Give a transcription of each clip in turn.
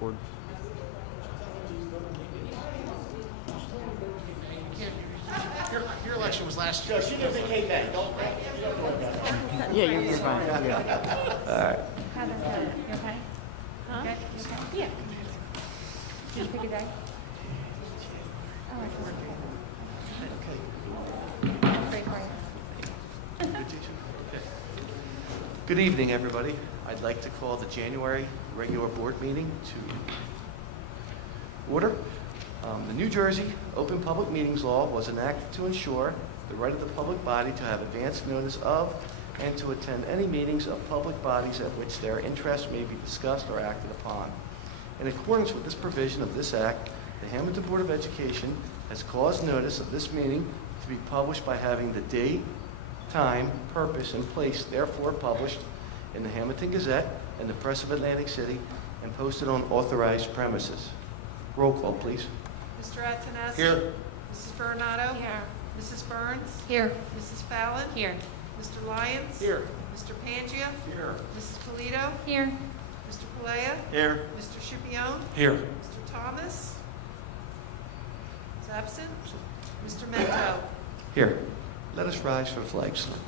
records. Your election was last year. She doesn't take that. Don't. Yeah, you're fine. Yeah. All right. How does that? You okay? Huh? Good? You okay? Yeah. Did you pick a day? Oh, I can pray for you. Good evening, everybody. I'd like to call the January regular board meeting to order. The New Jersey Open Public Meetings Law was enacted to ensure the right of the public body to have advance notice of and to attend any meetings of public bodies at which their interests may be discussed or acted upon. In accordance with this provision of this act, the Hammonton Board of Education has caused notice of this meeting to be published by having the date, time, purpose, and place therefore published in the Hammonton Gazette and the Press of Atlantic City and posted on authorized premises. Roll call, please. Mr. Antonelli? Here. Mrs. Bernardo? Here. Mrs. Burns? Here. Mrs. Fallon? Here. Mr. Lyons? Here. Mr. Pangia? Here. Mrs. Polito? Here. Mr. Palea? Here. Mr. Scipione? Here. Mr. Thomas? Is absent. Mr. Mento? Here. Let us rise for the flag salute.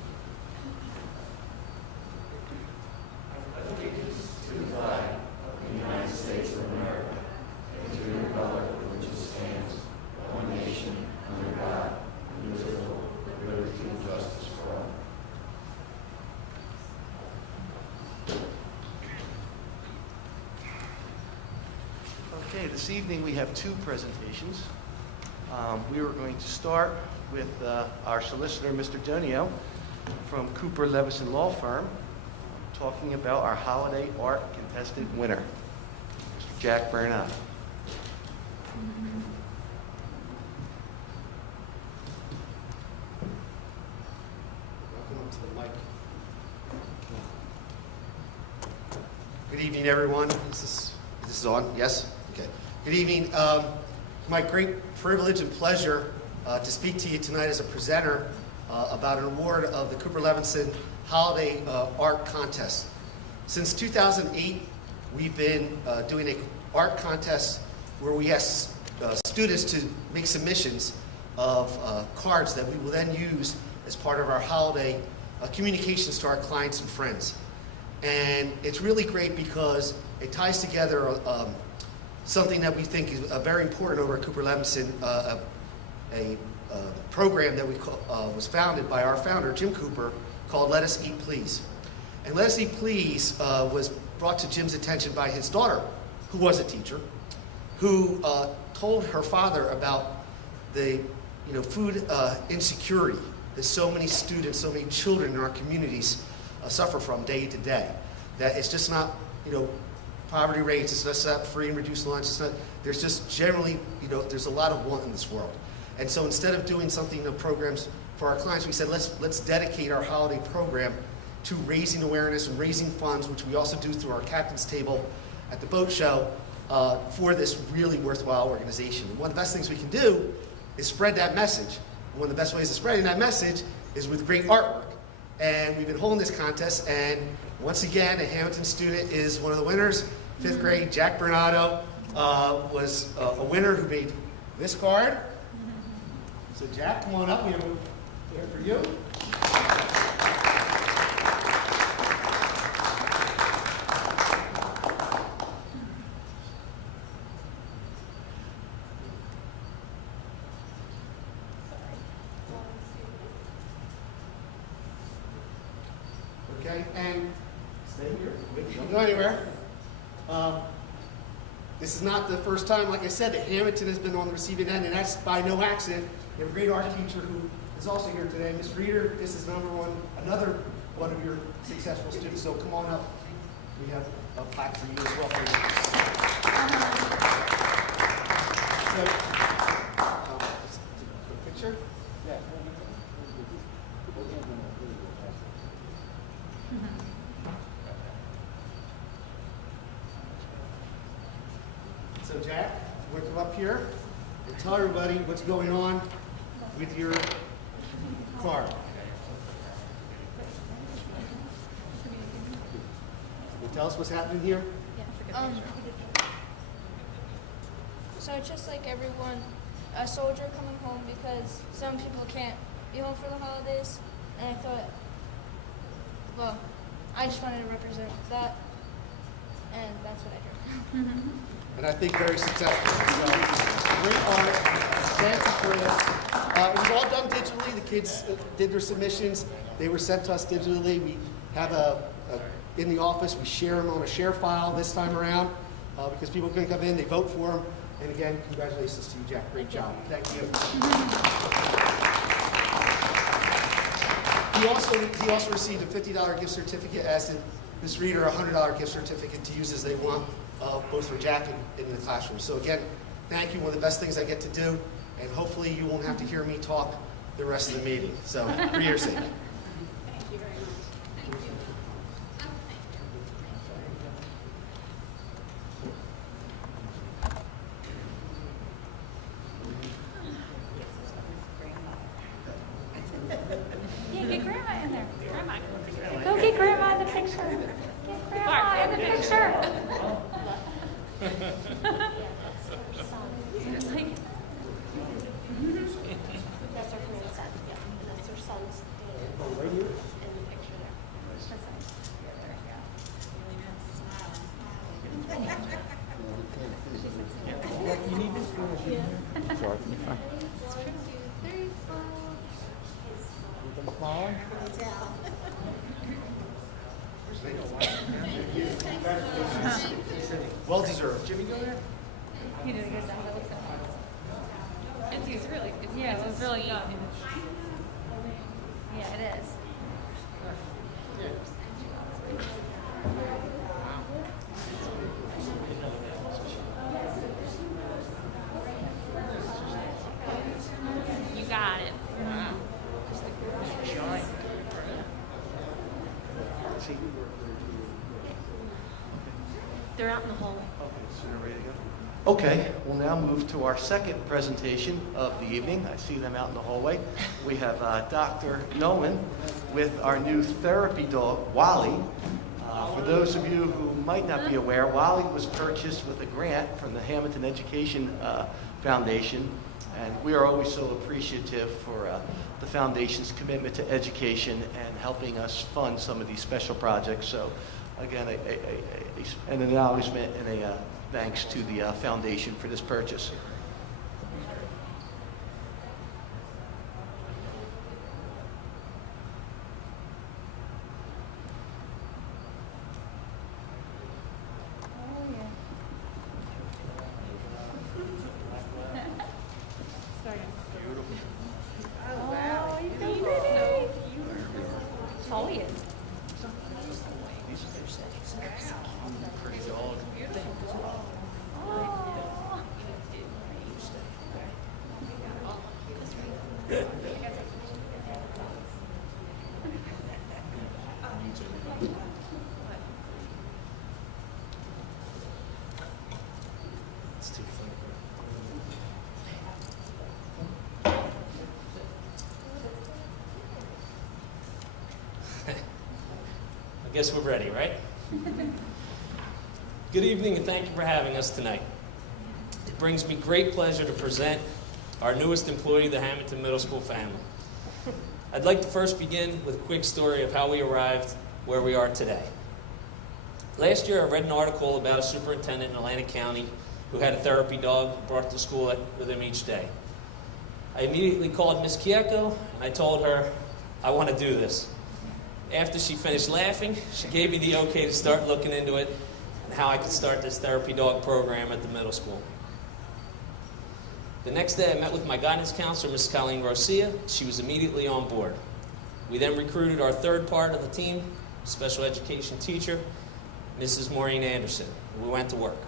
Okay, this evening we have two presentations. We are going to start with our solicitor, Mr. Donio, from Cooper Levison Law Firm, talking about our holiday art contested winner, Mr. Jack Bernard. Welcome up to the mic. Good evening, everyone. Is this on? Yes? Okay. Good evening. My great privilege and pleasure to speak to you tonight as a presenter about an award of the Cooper Levison Holiday Art Contest. Since 2008, we've been doing an art contest where we ask students to make submissions of cards that we will then use as part of our holiday communications to our clients and friends. And it's really great because it ties together something that we think is very important over at Cooper Levison, a program that was founded by our founder, Jim Cooper, called Let Us Eat Please. And Let Us Eat Please was brought to Jim's attention by his daughter, who was a teacher, who told her father about the food insecurity that so many students, so many children in our communities suffer from day to day. That it's just not, poverty rates, it's just not free and reduced lunch, it's not, there's just generally, there's a lot of want in this world. And so instead of doing something, programs for our clients, we said let's dedicate our holiday program to raising awareness and raising funds, which we also do through our captain's table at the boat show, for this really worthwhile organization. And one of the best things we can do is spread that message. And one of the best ways of spreading that message is with great artwork. And we've been holding this contest, and once again, a Hammonton student is one of the winners. 5th grade, Jack Bernardo was a winner who made this card. So Jack, come on up. We have one here for you. Okay, and stay here. Don't go anywhere. This is not the first time, like I said, that Hammonton has been on the receiving end, and that's by no accident. We have a great art teacher who is also here today. Ms. Reeder, this is another one of your successful students, so come on up. We have a plaque for you as well. So, picture? Yeah. So Jack, we're going to come up here and tell everybody what's going on with your card. Can you tell us what's happening here? Yeah, it's a good picture. So it's just like everyone, a soldier coming home because some people can't be home for the holidays. And I thought, well, I just wanted to represent that. And that's what I drew. And I think very successful. So, great art, Santa Claus. It was all done digitally. The kids did their submissions. They were sent to us digitally. We have in the office, we share them on a share file this time around because people couldn't come in. They vote for them. And again, congratulations to you, Jack. Great job. Thank you. He also received a $50 gift certificate, as did this reader a $100 gift certificate to use as they want, both for Jack and in the classroom. So again, thank you. One of the best things I get to do, and hopefully you won't have to hear me talk the rest of the meeting. So for your sake. Thank you very much. Thank you. Yeah, get Grandma in there. Grandma. Go get Grandma in the picture. Get Grandma in the picture. That's our grandson, yeah, and that's her son's dad in the picture there. Well deserved. You did a good job. It's really, yeah, it was really good. Yeah, it is. You got it. They're out in the hallway. Okay, we'll now move to our second presentation of the evening. I see them out in the hallway. We have Dr. Noman with our new therapy dog, Wally. For those of you who might not be aware, Wally was purchased with a grant from the Hammonton Education Foundation, and we are always so appreciative for the Foundation's commitment to education and helping us fund some of these special projects. So again, an acknowledgement and a thanks to the Foundation for this purchase. Oh, he is. I guess we're ready, right? Good evening and thank you for having us tonight. It brings me great pleasure to present our newest employee of the Hammonton Middle School family. I'd like to first begin with a quick story of how we arrived where we are today. Last year I read an article about a superintendent in Atlantic County who had a therapy dog brought to school with him each day. I immediately called Miss Kieko and I told her, I want to do this. After she finished laughing, she gave me the okay to start looking into it and how I could start this therapy dog program at the middle school. The next day I met with my guidance counselor, Ms. Colleen Rosia. She was immediately on board. We then recruited our third part of the team, special education teacher, Mrs. Maureen Anderson. We went to work.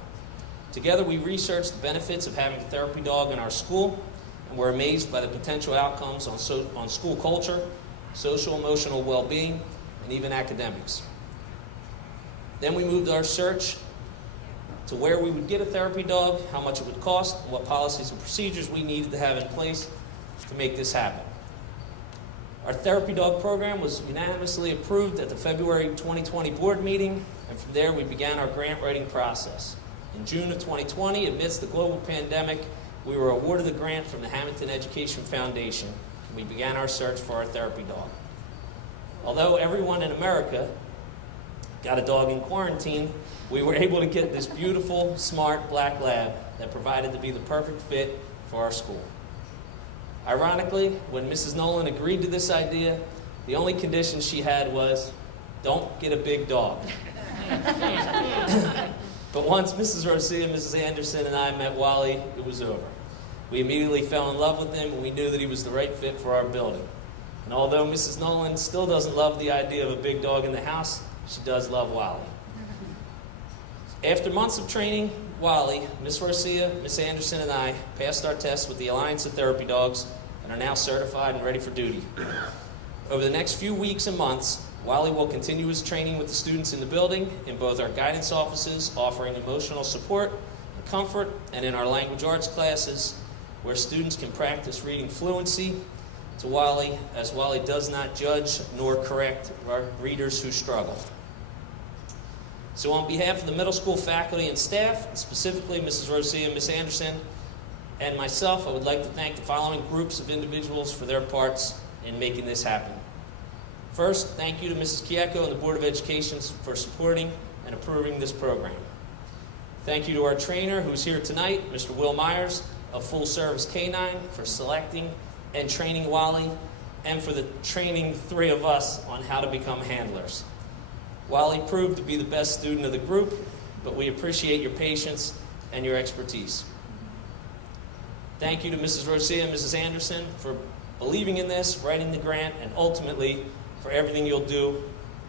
Together we researched the benefits of having a therapy dog in our school and were amazed by the potential outcomes on school culture, social emotional well-being, and even academics. Then we moved our search to where we would get a therapy dog, how much it would cost, and what policies and procedures we needed to have in place to make this happen. Our therapy dog program was unanimously approved at the February 2020 board meeting, and from there we began our grant writing process. In June of 2020, amidst the global pandemic, we were awarded a grant from the Hammonton Education Foundation. We began our search for our therapy dog. Although everyone in America got a dog in quarantine, we were able to get this beautiful, smart black lab that provided to be the perfect fit for our school. Ironically, when Mrs. Nolan agreed to this idea, the only condition she had was, don't get a big dog. But once Mrs. Rosia, Mrs. Anderson, and I met Wally, it was over. We immediately fell in love with him, and we knew that he was the right fit for our building. And although Mrs. Nolan still doesn't love the idea of a big dog in the house, she does love Wally. After months of training Wally, Miss Rosia, Miss Anderson, and I passed our tests with the Alliance of Therapy Dogs and are now certified and ready for duty. Over the next few weeks and months, Wally will continue his training with the students in the building, in both our guidance offices, offering emotional support and comfort, and in our language arts classes, where students can practice reading fluency to Wally, as Wally does not judge nor correct our readers who struggle. So on behalf of the middle school faculty and staff, and specifically Mrs. Rosia and Miss Anderson, and myself, I would like to thank the following groups of individuals for their parts in making this happen. First, thank you to Mrs. Kieko and the Board of Education for supporting and approving this program. Thank you to our trainer who's here tonight, Mr. Will Myers, of Full Service K-9, for selecting and training Wally, and for the training 3 of us on how to become handlers. Wally proved to be the best student of the group, but we appreciate your patience and your expertise. Thank you to Mrs. Rosia and Mrs. Anderson for believing in this, writing the grant, and ultimately for everything you'll do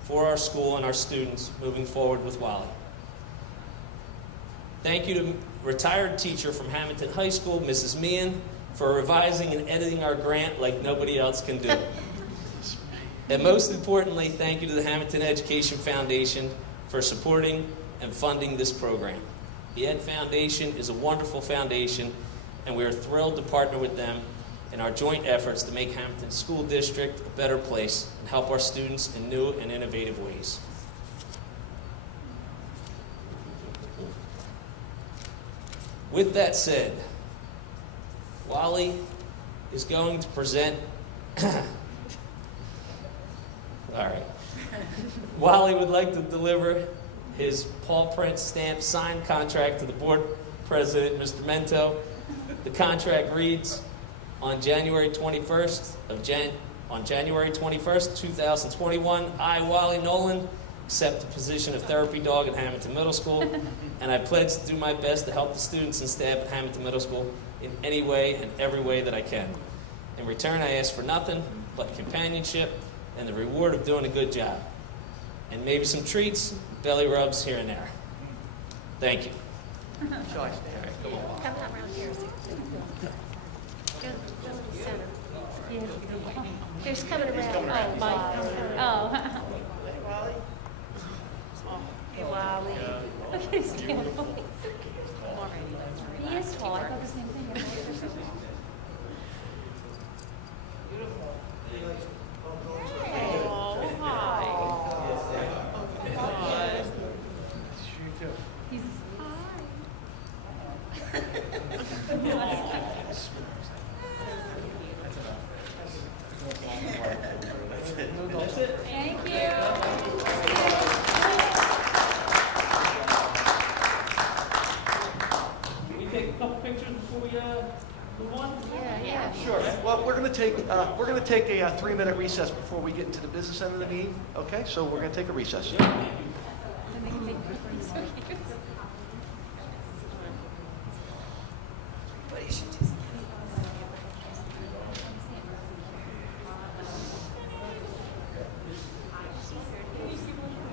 for our school and our students moving forward with Wally. Thank you to retired teacher from Hammonton High School, Mrs. Meehan, for revising and editing our grant like nobody else can do. And most importantly, thank you to the Hammonton Education Foundation for supporting and funding this program. The Ed Foundation is a wonderful foundation, and we are thrilled to partner with them in our joint efforts to make Hammonton School District a better place and help our students in new and innovative ways. With that said, Wally is going to present all right. Wally would like to deliver his paw print stamped signed contract to the board president, Mr. Mento. The contract reads, on January 21st, 2021, I, Wally Nolan, accept the position of therapy dog at Hammonton Middle School, and I pledge to do my best to help the students and staff at Hammonton Middle School in any way and every way that I can. In return, I ask for nothing but companionship and the reward of doing a good job. And maybe some treats, belly rubs here and there. Thank you. Come around here. Go to the center. Who's coming around? Oh, Mike. Oh. Hey, Wally. Look at his tail. He is tall. I thought the same thing. Oh, hi. He's Thank you. Can we take a couple pictures before we move on? Yeah. Sure. Well, we're going to take a 3-minute recess before we get into the business end of the meeting. Okay, so we're going to take a recess. Everybody should just.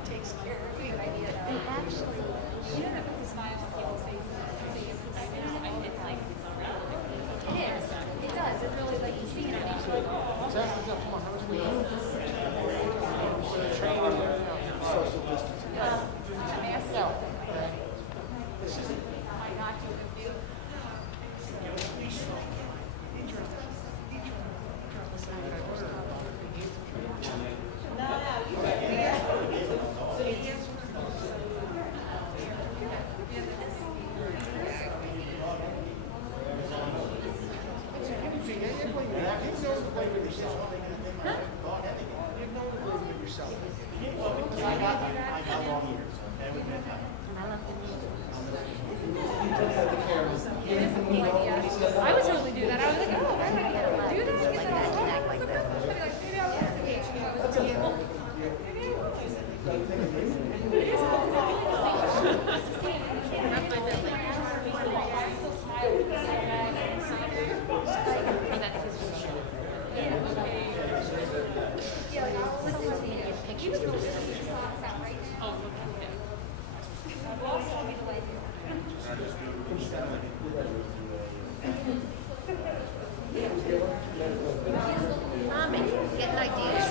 Takes care of you. It is. It does. It really, like, you see it, and it's like, oh. Social distancing. Myself. I was hoping to do that. I was like, oh, I might do that. Get that. Like that. Maybe I was engaged. It was beautiful. It is Mommy, getting ideas?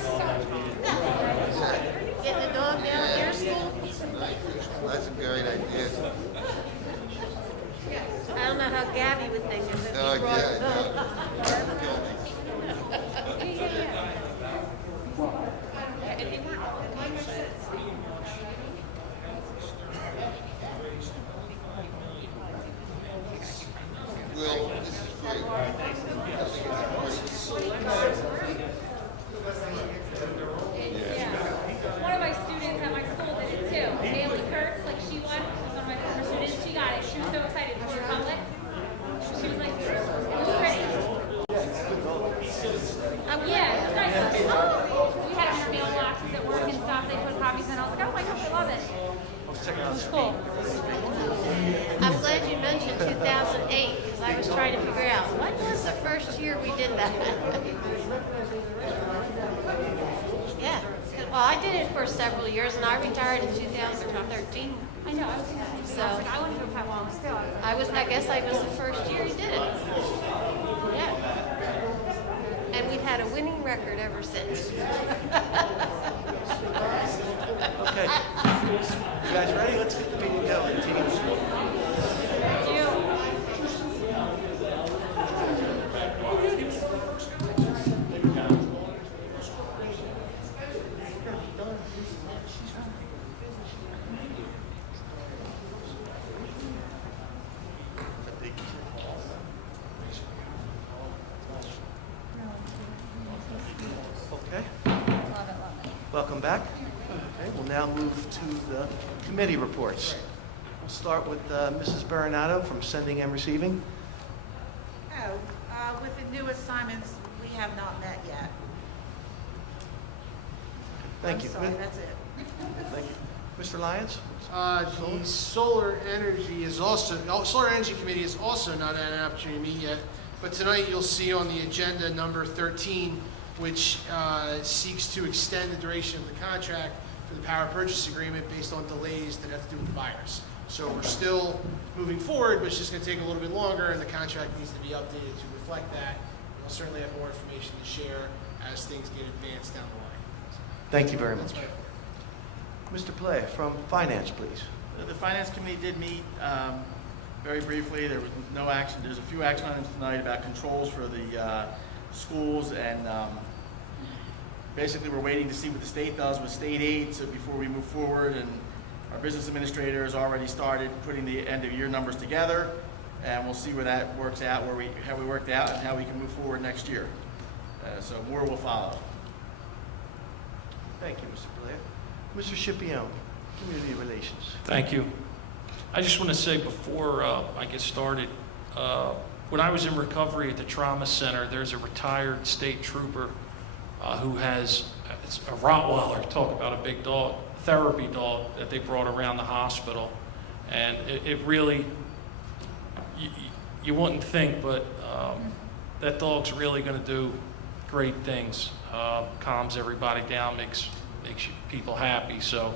Getting the dog down at your school? That's a great idea. I don't know how Gabby would think of it. Oh, We brought yeah, the dog. Will, this is great. I think one of my students at my school did it too. Haley Kurtz, like she won, was one of my former students. She got it. She was so excited for the public. She was like, it was pretty. Yeah, it was nice. We had our mailboxes at work and stuff. They put copies in. I was like, oh my gosh, I love it. It was cool. I'm glad you mentioned 2008 because I was trying to figure out when was the first year we did that. Yeah. Well, I did it for several years and I retired in 2013. I know. I was So I wanted to go that long still. I guess I was the first year you did it. Yeah. And we've had a winning record ever since. Okay. You guys ready? Let's get the meeting going. Okay. Welcome back. Okay, we'll now move to the committee reports. We'll start with Mrs. Baranato from Sending and Receiving. With the new assignments, we have not met yet. Thank you. I'm sorry, that's it. Thank you. Mr. Lyons? The solar energy committee is also not had an opportunity to meet yet, but tonight you'll see on the agenda number 13, which seeks to extend the duration of the contract for the power purchase agreement based on delays that have to do with the virus. So we're still moving forward, but it's just going to take a little bit longer, and the contract needs to be updated to reflect that. We'll certainly have more information to share as things get advanced down the line. Thank you very much. That's my Mr. Play from Finance, please. The Finance Committee did meet very briefly. There was no action. There's a few action items tonight about controls for the schools, and basically we're waiting to see what the state does with state aid so before we move forward. And our business administrator has already started putting the end of year numbers together, and we'll see where that works out, how we worked out, and how we can move forward next year. So more will follow. Thank you, Mr. Blair. Mr. Scipione, Community Relations. Thank you. I just want to say before I get started, when I was in recovery at the trauma center, there's a retired state trooper who has it's a Rottweiler, talk about a big dog, therapy dog that they brought around the hospital. And it really, you wouldn't think, but that dog's really going to do great things. Calms everybody down, makes people happy. So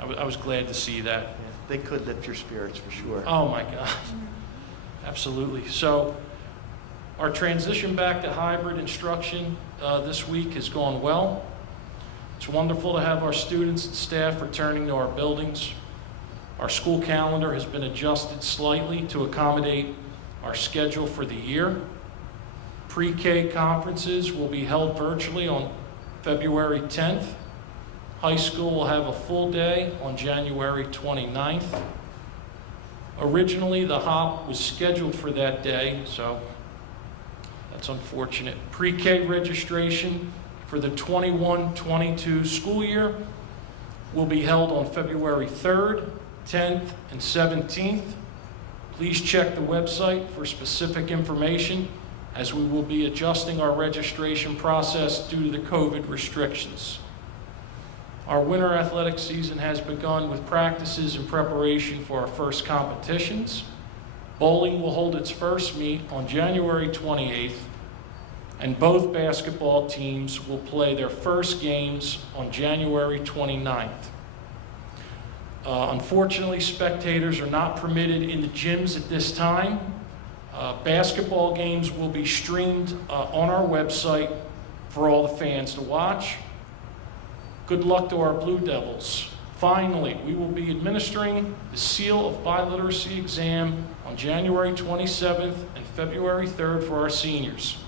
I was glad to see that. Yeah, they could lift your spirits for sure. Oh my God, absolutely. So our transition back to hybrid instruction this week has gone well. It's wonderful to have our students and staff returning to our buildings. Our school calendar has been adjusted slightly to accommodate our schedule for the year. Pre-K conferences will be held virtually on February 10th. High school will have a full day on January 29th. Originally, the hop was scheduled for that day, so that's unfortunate. Pre-K registration for the 21-22 school year will be held on February 3rd, 10th, and 17th. Please check the website for specific information, as we will be adjusting our registration process due to the COVID restrictions. Our winter athletic season has begun with practices in preparation for our first competitions. Bowling will hold its first meet on January 28th, and both basketball teams will play their first games on January 29th. Unfortunately, spectators are not permitted in the gyms at this time. Basketball games will be streamed on our website for all the fans to watch. Good luck to our Blue Devils. Finally, we will be administering the Seal of Biliteracy exam on January 27th and February 3rd for our seniors.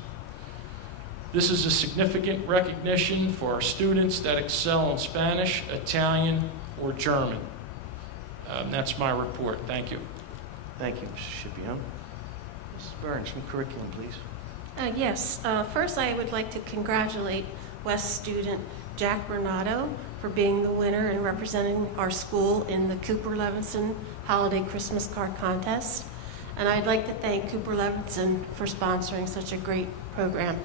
This is a significant recognition for our students that excel in Spanish, Italian, or German. That's my report. Thank you. Thank you, Mr. Scipione. Mrs. Burns, from curriculum, please. Yes. First, I would like to congratulate West student Jack Renato for being the winner and representing our school in the Cooper Levinson Holiday Christmas Card Contest. And I'd like to thank Cooper Levinson for sponsoring such a great program.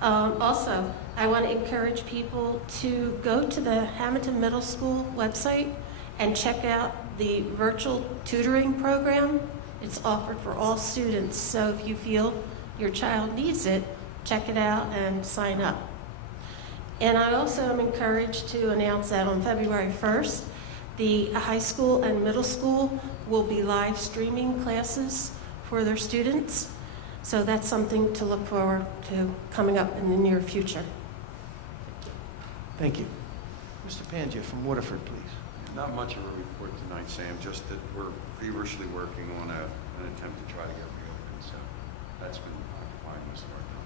Also, I want to encourage people to go to the Hammonton Middle School website and check out the virtual tutoring program. It's offered for all students, so if you feel your child needs it, check it out and sign up. And I also am encouraged to announce that on February 1st, the high school and middle school will be live streaming classes for their students. So that's something to look forward to coming up in the near future. Thank you. Mr. Pangia from Waterford, please. Not much of a report tonight, Sam, just that we're feverishly working on an attempt to try to get reopened, so that's been occupying most of our time.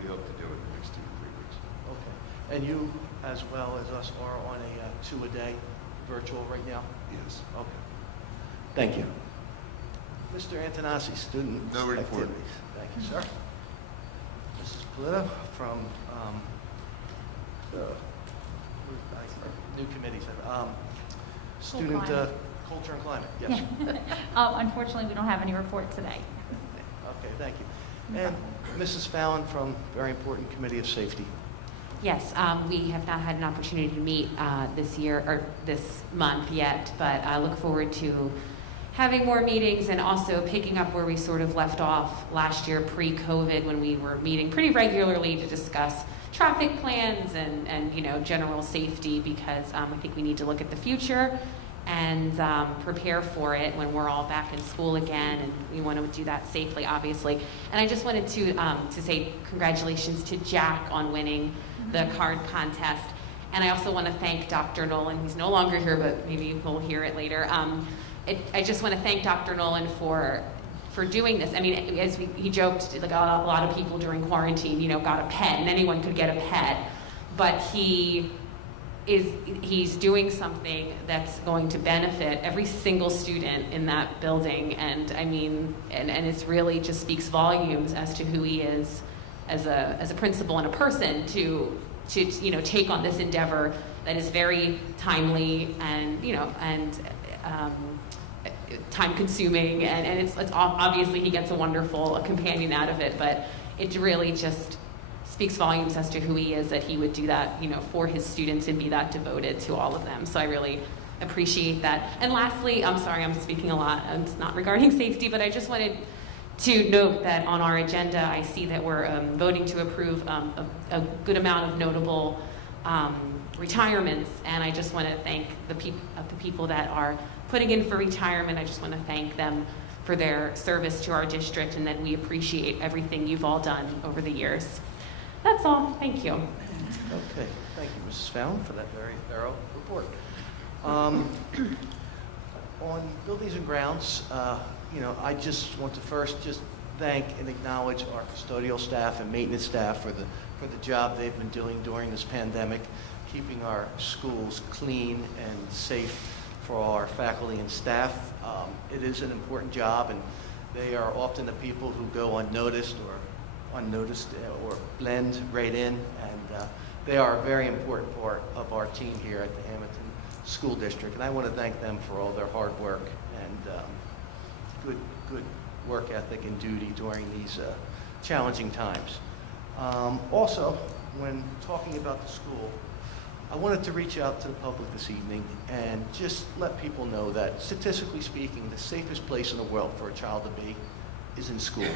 We hope to do it in the next 2 to 3 weeks. Okay. And you, as well as us, are on a 2-a-day virtual right now? Yes. Okay. Thank you. Mr. Antonassi, student No report. activities. Thank you, sir. Mrs. Polito from new committees. Student culture and climate. Yes. Unfortunately, we don't have any report today. Okay, thank you. And Mrs. Fallon from very important committee of safety. Yes, we have not had an opportunity to meet this year or this month yet, but I look forward to having more meetings and also picking up where we sort of left off last year pre-COVID, when we were meeting pretty regularly to discuss traffic plans and you know, general safety, because I think we need to look at the future and prepare for it when we're all back in school again, and we want to do that safely, obviously. And I just wanted to say congratulations to Jack on winning the card contest. And I also want to thank Dr. Nolan. He's no longer here, but maybe we'll hear it later. I just want to thank Dr. Nolan for doing this. I mean, as he joked, like a lot of people during quarantine, you know, got a pet, and anyone could get a pet, but he's doing something that's going to benefit every single student in that building. And I mean, and it's really just speaks volumes as to who he is as a principal and a person to you know, take on this endeavor that is very timely and, you know, and time consuming, and it's obviously he gets a wonderful companion out of it, but it really just speaks volumes as to who he is, that he would do that, you know, for his students and be that devoted to all of them. So I really appreciate that. And lastly, I'm sorry, I'm speaking a lot, it's not regarding safety, but I just wanted to note that on our agenda, I see that we're voting to approve a good amount of notable retirements, and I just want to thank the people that are putting in for retirement. I just want to thank them for their service to our district, and that we appreciate everything you've all done over the years. That's all. Thank you. Okay, thank you, Mrs. Fallon, for that very thorough report. On buildings and grounds, you know, I just want to first just thank and acknowledge our custodial staff and maintenance staff for the job they've been doing during this pandemic, keeping our schools clean and safe for our faculty and staff. It is an important job, and they are often the people who go unnoticed or blend right in, and they are a very important part of our team here at the Hammonton School District, and I want to thank them for all their hard work good work ethic and duty during these challenging times. Also, when talking about the school, I wanted to reach out to the public this evening and just let people know that, statistically speaking, the safest place in the world for a child to be is in school.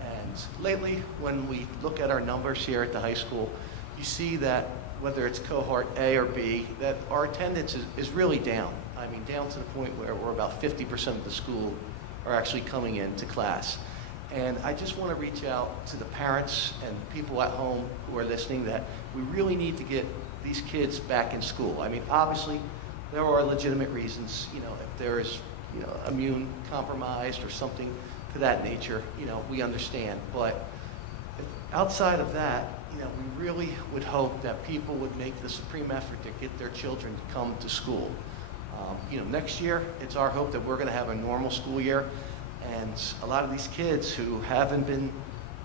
And lately, when we look at our numbers here at the high school, you see that whether it's cohort A or B, that our attendance is really down. I mean, down to the point where we're about 50% of the school are actually coming into class. And I just want to reach out to the parents and people at home who are listening that we really need to get these kids back in school. I mean, obviously, there are legitimate reasons, if there is, immune compromised or something to that nature, we understand. But outside of that, we really would hope that people would make the supreme effort to get their children to come to school. Next year, it's our hope that we're going to have a normal school year, and a lot of these kids who haven't been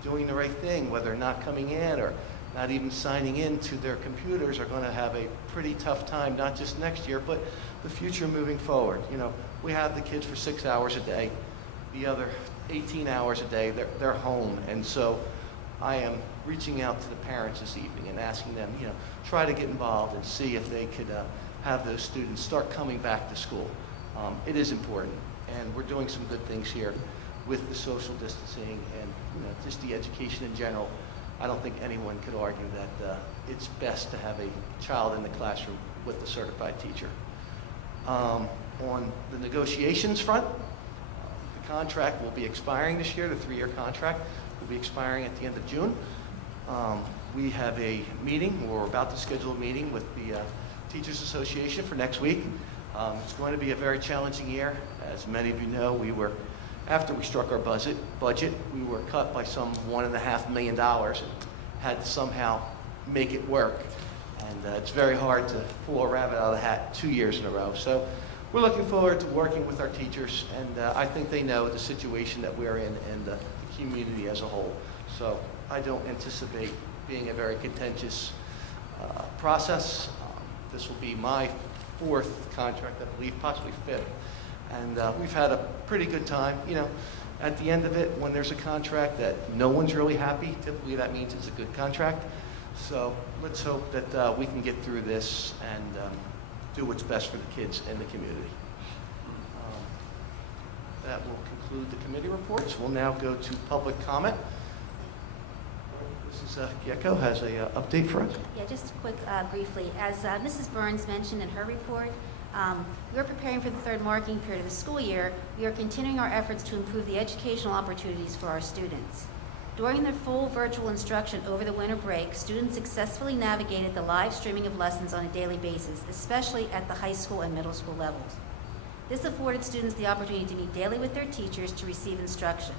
doing the right thing, whether not coming in or not even signing in to their computers, are going to have a pretty tough time, not just next year, but the future moving forward. We have the kids for 6 hours a day. The other 18 hours a day, they're home. And so I am reaching out to the parents this evening and asking them, try to get involved and see if they could have those students start coming back to school. It is important, and we're doing some good things here with the social distancing and just the education in general. I don't think anyone could argue that it's best to have a child in the classroom with a certified teacher. On the negotiations front, the contract will be expiring this year. The 3-year contract will be expiring at the end of June. We have a meeting, we're about to schedule a meeting with the Teachers Association for next week. It's going to be a very challenging year. As many of you know, after we struck our budget, we were cut by some $1.5 million and had to somehow make it work. And it's very hard to pull a rabbit out of the hat 2 years in a row. So we're looking forward to working with our teachers, and I think they know the situation that we're in and the community as a whole. So I don't anticipate being a very contentious process. This will be my 4th contract, I believe, possibly 5th. And we've had a pretty good time. At the end of it, when there's a contract that no one's really happy, typically that means it's a good contract. So let's hope that we can get through this and do what's best for the kids and the community. That will conclude the committee reports. We'll now go to public comment. Mrs. Giecko has an update for us. Yeah, just quick, briefly. As Mrs. Burns mentioned in her report, we are preparing for the 3rd marking period of the school year. We are continuing our efforts to improve the educational opportunities for our students. During their full virtual instruction over the winter break, students successfully navigated the live streaming of lessons on a daily basis, especially at the high school and middle school levels. This afforded students the opportunity to meet daily with their teachers to receive instruction.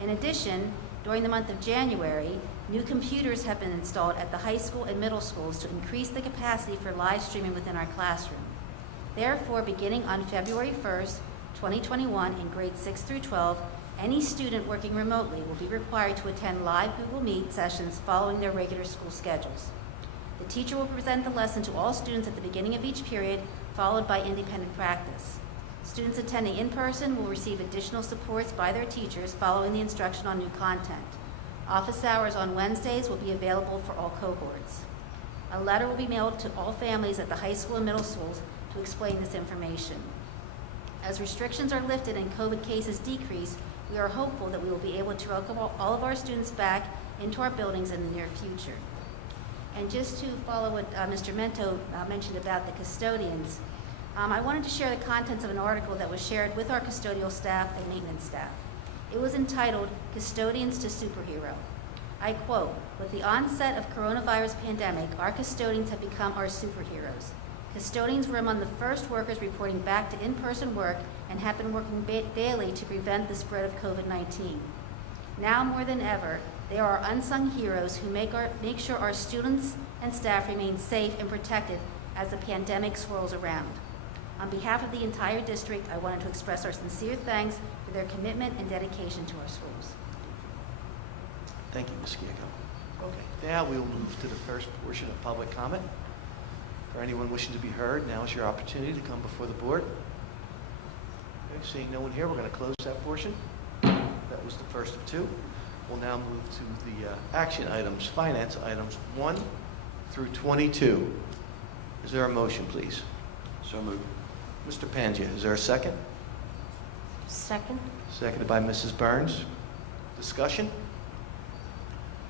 In addition, during the month of January, new computers have been installed at the high school and middle schools to increase the capacity for live streaming within our classroom. Therefore, beginning on February 1st, 2021, in grades 6 through 12, any student working remotely will be required to attend live Google Meet sessions following their regular school schedules. The teacher will present the lesson to all students at the beginning of each period, followed by independent practice. Students attending in person will receive additional supports by their teachers following the instruction on new content. Office hours on Wednesdays will be available for all cohorts. A letter will be mailed to all families at the high school and middle schools to explain this information. As restrictions are lifted and COVID cases decrease, we are hopeful that we will be able to welcome all of our students back into our buildings in the near future. And just to follow what Mr. Mento mentioned about the custodians, I wanted to share the contents of an article that was shared with our custodial staff and maintenance staff. It was entitled, "Custodians to Superhero." I quote, "With the onset of coronavirus pandemic, our custodians have become our superheroes. Custodians were among the first workers reporting back to in-person work and have been working daily to prevent the spread of COVID-19. Now more than ever, they are our unsung heroes who make sure our students and staff remain safe and protected as the pandemic swirls around. On behalf of the entire district, I wanted to express our sincere thanks for their commitment and dedication to our schools." Thank you, Ms. Giecko. Okay, now we will move to the first portion of public comment. For anyone wishing to be heard, now is your opportunity to come before the board. Okay, seeing no one here, we're going to close that portion. That was the first of two. We'll now move to the action items, finance items 1 through 22. Is there a motion, please? So moved. Mr. Pangia, is there a second? Second? Seconded by Mrs. Burns. Discussion?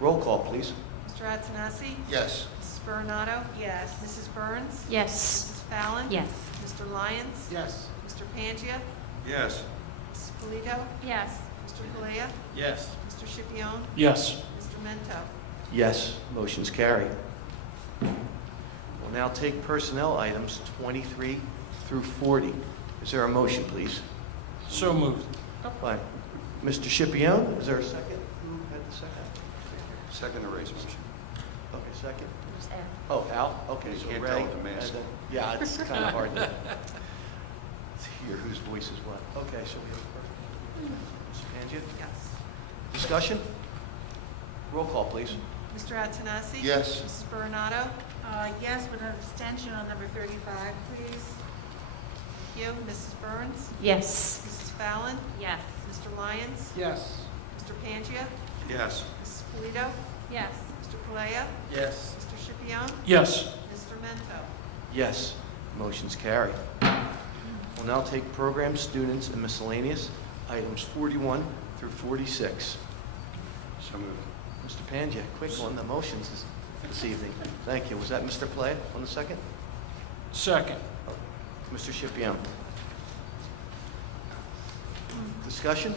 Roll call, please. Mr. Antonassi? Yes. Mrs. Bernardo? Yes. Mrs. Burns? Yes. Mrs. Fallon? Yes. Mr. Lyons? Yes. Mr. Pangia? Yes. Mrs. Polito? Yes. Mr. Galea? Yes. Mr. Schipione? Yes. Mr. Mento? Yes, motion's carried. We'll now take personnel items 23 through 40. Is there a motion, please? So moved. By Mr. Schipione, is there a second? Who had the second? Second to raise motion. Okay, second. Just add. Oh, Al? Okay, You so can't Ray. tell with the mask. and then- Yeah, it's kind of hard to hear whose voice is what. Okay, so we have Mr. Pangia. Yes. Discussion? Roll call, please. Mr. Antonassi? Yes. Mrs. Bernardo? Yes, with an abstention on number 35, please. Thank you. Mrs. Burns? Yes. Mrs. Fallon? Yes. Mr. Lyons? Yes. Mr. Pangia? Yes. Mrs. Polito? Yes. Mr. Palea? Yes. Mr. Schipione? Yes. Mr. Mento? Yes, motion's carried. We'll now take program, students, and miscellaneous, items 41 through 46. So moved. Mr. Pangia, quick on the motions this evening. Thank you. Was that Mr. Play on the second? Second. Mr. Schipione. Discussion?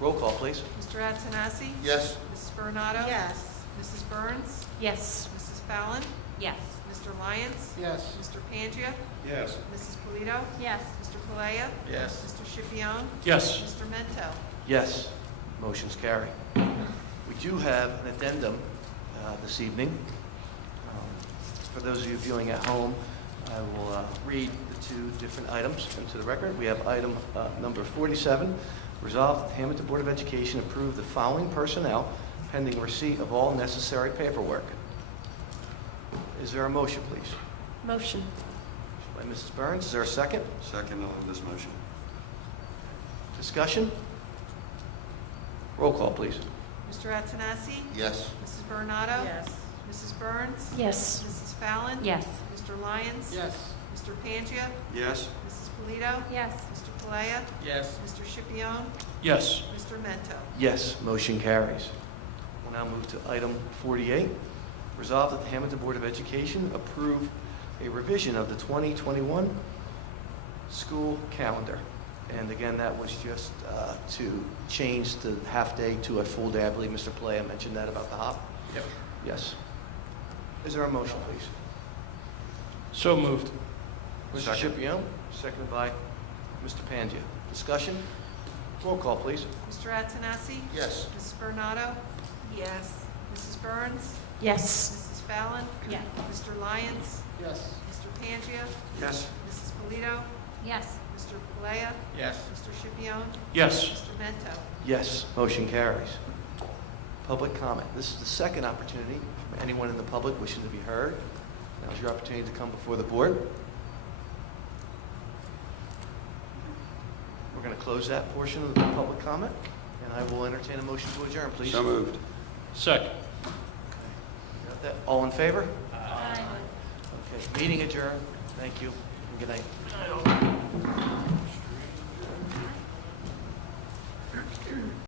Roll call, please. Mr. Antonassi? Yes. Mrs. Bernardo? Yes. Mrs. Burns? Yes. Mrs. Fallon? Yes. Mr. Lyons? Yes. Mr. Pangia? Yes. Mrs. Polito? Yes. Mr. Palea? Yes. Mr. Schipione? Yes. Mr. Mento? Yes, motion's carried. We do have an addendum this evening. For those of you viewing at home, I will read the two different items into the record. We have item number 47, resolved that the Hammonton Board of Education approve the following personnel pending receipt of all necessary paperwork. Is there a motion, please? Motion. By Mrs. Burns, is there a second? Second on this motion. Discussion? Roll call, please. Mr. Antonassi? Yes. Mrs. Bernardo? Yes. Mrs. Burns? Yes. Mrs. Fallon? Yes. Mr. Lyons? Yes. Mr. Pangia? Yes. Mrs. Polito? Yes. Mr. Palea? Yes. Mr. Schipione? Yes. Mr. Mento? Yes, motion carries. We'll now move to item 48. Resolved that the Hammonton Board of Education approve a revision of the 2021 school calendar. And again, that was just to change the half-day to a full day. I believe Mr. Palea mentioned that about the hop. Yep. Yes. Is there a motion, please? So moved. Mr. Second. Schipione, seconded by Mr. Pangia. Discussion? Roll call, please. Mr. Antonassi? Yes. Mrs. Bernardo? Yes. Mrs. Burns? Yes. Mrs. Fallon? Yes. Mr. Lyons? Yes. Mr. Pangia? Yes. Mrs. Polito? Yes. Mr. Palea? Yes. Mr. Schipione? Yes. Mr. Mento? Yes, motion carries. Public comment. This is the second opportunity for anyone in the public wishing to be heard. Now's your opportunity to come before the board. We're going to close that portion of the public comment, and I will entertain a motion to adjourn, please. So moved. Second. Got that? All in favor? Aye. Okay, meeting adjourned. Thank you, and good night.